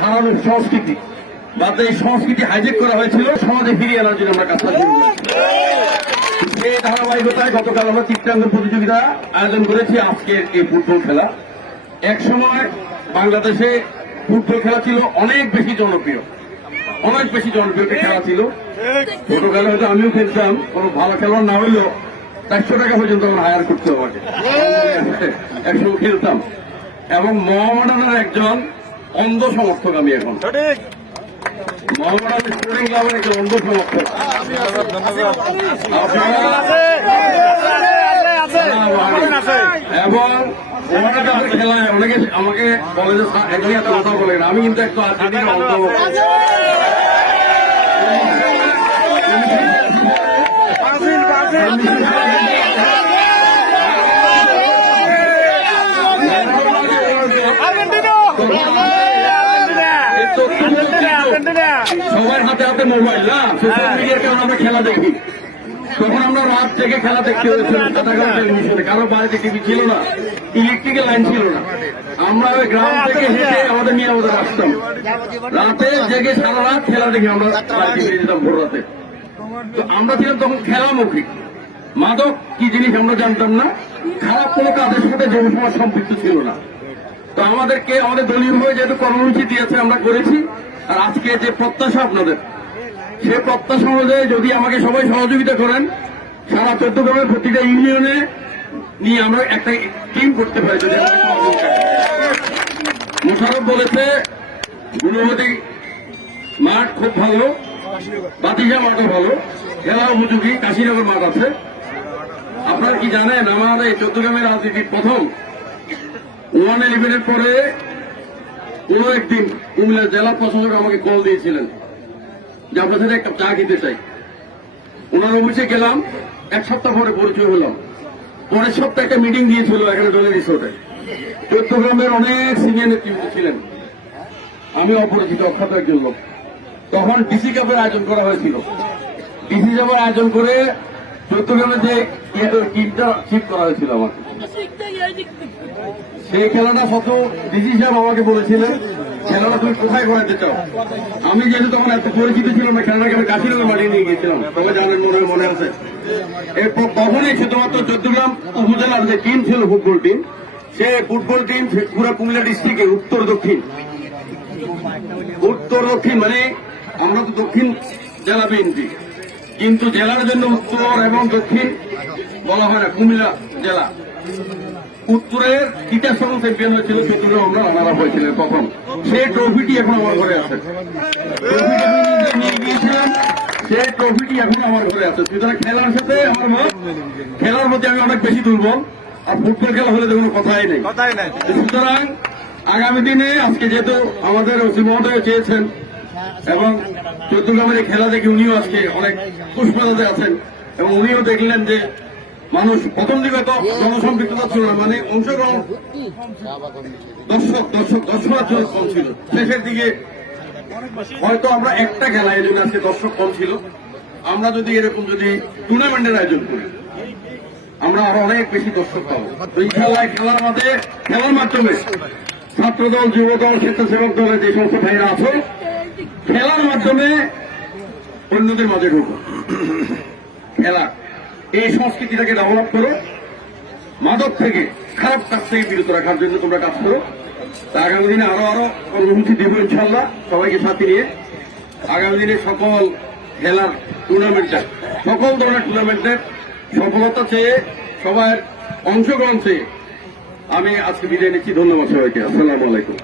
হারানোর সংস্কৃতি বাদে এই সংস্কৃতি হাইজেক করা হয়েছিল সমাজে ফিরিয়ে আনার জন্য আমরা কাজটা শুরু করেছি। সেই ধারাবাহিকতায় গতকাল আমরা চিত্রাঙ্কন প্রতিযোগিতা আয়োজন করেছি আজকের এই ফুটবল খেলা। এক সময় বাংলাদেশে ফুটবল খেলা ছিল অনেক বেশি জনপ্রিয় একটা খেলা ছিল। ছোটবেলা হয়তো আমিও খেলতাম, কোনো ভালো খেলোয়াড় না হইলেও 400 টাকা পর্যন্ত আমার হায়ার করতে আমাকে, একসঙ্গে খেলতাম। এবং মোহামেডানের একজন অন্ধ সমর্থক আমি এখন, মোহামেডান স্পোর্টিং ক্লাবের একজন অন্ধ সমর্থক। এবং ওনার কাছে খেলায় অনেকে আমাকে বলে যে একজন এত কথা বলেন, আমি কিন্তু একটু আর্জেন্টিনার অন্ধ। সবার হাতে হাতে মোবাইল না, সোশ্যাল মিডিয়ার কারণে আমরা খেলা দেখি। তখন আমরা রাত থেকে খেলা দেখতে হয়েছিল টেলিভিশনে, কারো বাড়িতে টিভি ছিল না, ইলেকট্রিকের লাইন ছিল না। আমরা ওই গ্রাম থেকে হেঁটে আমাদের নিয়ে আমাদের আসতাম, রাতে জেগে সারা রাত খেলা দেখি আমরা বাড়িতে ফিরে যেতাম ভোর রাতে। তো আমরা ছিলাম তখন খেলামুখী, মাদক কি জিনিস আমরা জানতাম না, খারাপ কোনো কাজের সাথে জনসমাজ সম্পৃক্ত ছিল না। তো আমাদেরকে আমাদের দলীয় হয়ে যেহেতু কর্মসূচি দিয়েছে আমরা করেছি। আর আজকে যে প্রত্যাশা আপনাদের, সে প্রত্যাশা অনুযায়ী যদি আমাকে সবাই সহযোগিতা করেন, সারা চট্টগ্রামের প্রতিটা ইউনিয়নে নিয়ে আমরা একটা টিম করতে পারি। যদি মোশারফ বলেছে গুণবতী মাঠ খুব ভালো, বাতিজা মাঠও ভালো, খেলা উপযোগী, কাশীনগর মাঠ আছে। আপনারা কি জানেন আমার এই চট্টগ্রামের রাজনীতির প্রথম 111 পরে কোন একদিন কুমিল্লা জেলা প্রশাসক আমাকে কল দিয়েছিলেন যে আপনার সাথে একটা চা খেতে চাই। ওনার অফিসে গেলাম, এক সপ্তাহ পরে পরিচয় হলাম। পরের সপ্তাহে একটা মিটিং দিয়েছিল এখানে ডলি রিসোর্টে। চট্টগ্রামের অনেক সিনিয়র নেতৃত্ব ছিলেন, আমি অপরিচিত অখ্যাত একজন লোক। তখন ডিসি কাপের আয়োজন করা হয়েছিল। ডিসি কাপের আয়োজন করে চট্টগ্রামে যে টিমটা ঠিক করা হয়েছিল আমাকে, সেই খেলাটা কত ডিসি সাহেব আমাকে বলেছিলেন খেলাটা তুমি কোথায় করাতে চাও। আমি যেহেতু তখন এত পরিচিত ছিল না, খেলাটাকে আমি কাশীনগর মাটিয়ে নিয়ে গিয়েছিলাম, তবে জানেন মনে আছে। এরপর তখনই শুধুমাত্র চট্টগ্রাম উপজেলার যে টিম ছিল ফুটবল টিম, সে ফুটবল টিম পুরো কুমিল্লা ডিস্ট্রিক্টে উত্তর দক্ষিণ মানে আমরা তো দক্ষিণ জেলা বিএনপি, কিন্তু জেলার জন্য উত্তর এবং দক্ষিণ বলা হয় না, কুমিল্লা জেলা। উত্তরের তিতাসন চ্যাম্পিয়ন হয়েছিল চট্টগ্রাম, আমরা রানার হয়েছিলেন প্রথম। সেই ট্রফিটি এখন আমার ঘরে আছে, নিয়ে গিয়েছিলাম, সেই ট্রফিটি এখন আমার ঘরে আছে। সুতরাং খেলার সাথে আমার মত, খেলার মধ্যে আমি অনেক বেশি দুর্বল, আর ফুটবল খেলা হলে তো কোনো কথাই নেই। সুতরাং আগামী দিনে আজকে যেহেতু আমাদের ওসি মহোদয় চেয়েছেন এবং চট্টগ্রামের খেলা দেখে উনিও আজকে অনেক পুষ্পদাতে আছেন, এবং উনিও দেখলেন যে মানুষ প্রথম দিকে তো জনসম্পৃক্ততা ছিল না, মানে অংশগ্রহণ দর্শক কম ছিল। শেষের দিকে হয়তো আমরা একটা খেলা এই জন্য আজকে দর্শক কম ছিল। আমরা যদি এরকম যদি টুর্নামেন্টের আয়োজন করি, আমরা আরো অনেক বেশি দর্শক পাবো। এই খেলার মাধ্যমে ছাত্রদল, যুবদল, স্বেচ্ছাসেবক দলের যে সমস্ত ভাইরা আছে, খেলার মাধ্যমে অন্যদের মাঝে ঢুকো। খেলা এই সংস্কৃতিটাকে ডেভেলপ করো, মাদক থেকে, খারাপ কাজ থেকে বিরত রাখার জন্য তোমরা কাজ করো। তা আগামী দিনে আরো কর্মসূচি দেবো ইনশাল্লাহ, সবাইকে সাথে নিয়ে। আগামী দিনে সকল খেলার টুর্নামেন্টটা, সকল ধরনের টুর্নামেন্টের সফলতা চেয়ে, সবার অংশগ্রহণ চেয়ে আমি আজকে বিদায় নিচ্ছি। ধন্যবাদ সবাইকে। আসসালামু আলাইকুম।